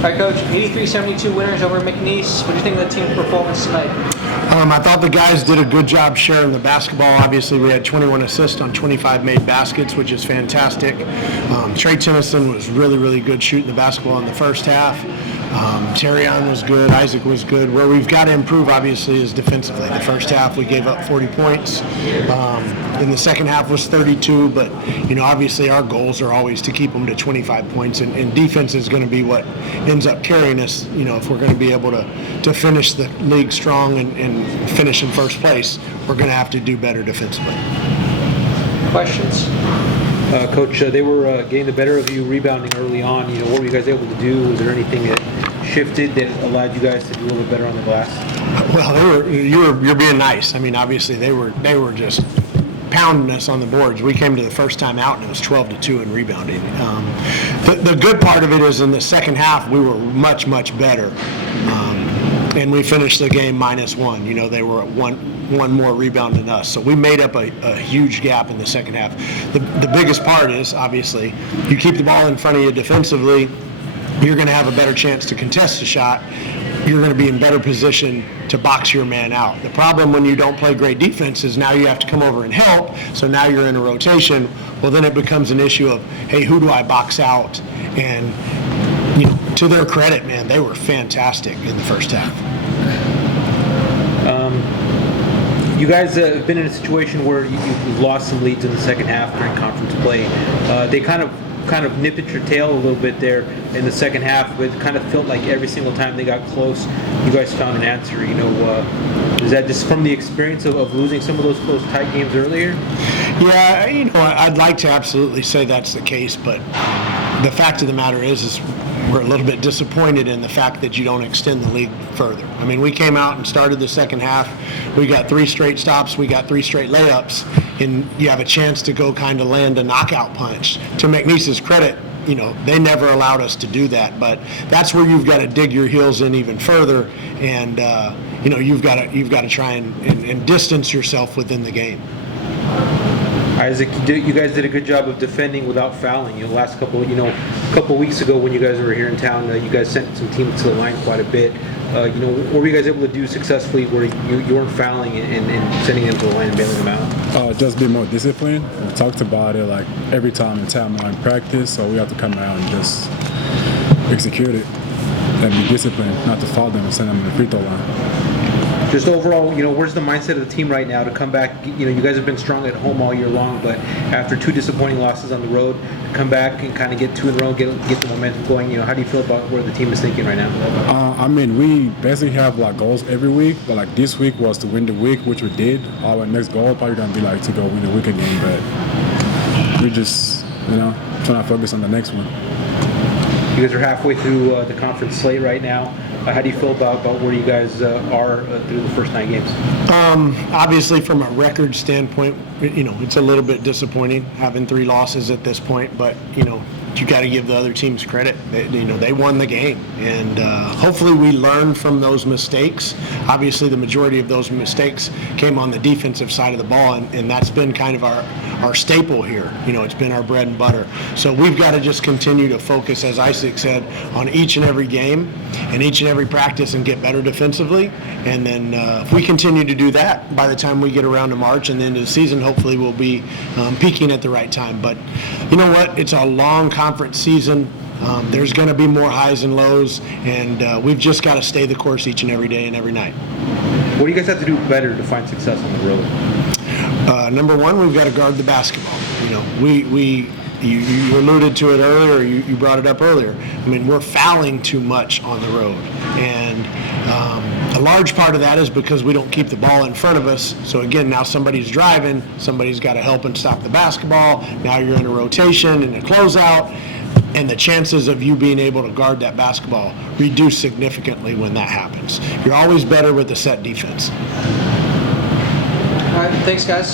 All right, Coach, 83-72 winners over McNeese. What do you think of the team's performance tonight? I thought the guys did a good job sharing the basketball. Obviously, we had 21 assists on 25 made baskets, which is fantastic. Trey Tennyson was really, really good shooting the basketball in the first half. Terrion was good. Isaac was good. Where we've got to improve, obviously, is defensively. The first half, we gave up 40 points. In the second half was 32, but, obviously our goals are always to keep them to 25 points, and defense is going to be what ends up carrying us, if we're going to be able to finish the league strong and finish in first place, we're going to have to do better defensively. Questions? Coach, they were getting the better of you rebounding early on. What were you guys able to do? Was there anything that shifted that allowed you guys to do a little bit better on the glass? Well, you're being nice. I mean, obviously they were just pounding us on the boards. We came to the first time out and it was 12-2 in rebounding. The good part of it is in the second half we were much, much better. And we finished the game -1. They were at one more rebound than us. So we made up a huge gap in the second half. The biggest part is, obviously, you keep the ball in front of you defensively, you're going to have a better chance to contest a shot. You're going to be in better position to box your man out. The problem when you don't play great defense is now you have to come over and help. So now you're in a rotation. Well, then it becomes an issue of, hey, who do I box out? And to their credit, man, they were fantastic in the first half. You guys have been in a situation where you've lost some leads in the second half during conference play. They kind of nipped at your tail a little bit there in the second half, but it kind of felt like every single time they got close, you guys found an answer. Is that just from the experience of losing some of those close, tight games earlier? Yeah, I'd like to absolutely say that's the case, but the fact of the matter is we're a little bit disappointed in the fact that you don't extend the league further. I mean, we came out and started the second half. We got 3 straight stops. We got 3 straight layups. And you have a chance to go kind of land a knockout punch. To McNeese's credit, they never allowed us to do that. But that's where you've got to dig your heels in even further. And, you've got to try and distance yourself within the game. Isaac, you guys did a good job of defending without fouling. Last couple weeks ago when you guys were here in town, you guys sent some teams to the line quite a bit. What were you guys able to do successfully where you weren't fouling and sending them to the line and bailing them out? Just be more disciplined. We talked about it like every time in town in practice, so we have to come out and just execute it and be disciplined, not to foul them and send them to the free throw line. Just overall, where's the mindset of the team right now to come back? You guys have been strong at home all year long, but after 2 disappointing losses on the road, to come back and kind of get 2 in a row, get the momentum going. How do you feel about where the team is thinking right now? We basically have goals every week, but this week was to win the week, which we did. Our next goal probably gonna be to go win the week again, but we just trying to focus on the next one. You guys are halfway through the conference slate right now. How do you feel about where you guys are through the first 9 games? Obviously, from a record standpoint, it's a little bit disappointing having 3 losses at this point, but, you got to give the other teams credit. They won the game, and hopefully we learn from those mistakes. Obviously, the majority of those mistakes came on the defensive side of the ball, and that's been kind of our staple here. It's been our bread and butter. So we've got to just continue to focus, as Isaac said, on each and every game and each and every practice and get better defensively. And then if we continue to do that, by the time we get around to March and the end of the season, hopefully we'll be peaking at the right time. But you know what? It's a long conference season. There's going to be more highs and lows, and we've just got to stay the course each and every day and every night. What do you guys have to do better to find success on the road? Number one, we've got to guard the basketball. You alluded to it earlier, you brought it up earlier. I mean, we're fouling too much on the road. And a large part of that is because we don't keep the ball in front of us. So again, now somebody's driving, somebody's got to help and stop the basketball. Now you're in a rotation and a closeout. And the chances of you being able to guard that basketball reduce significantly when that happens. You're always better with the set defense. All right, thanks, guys.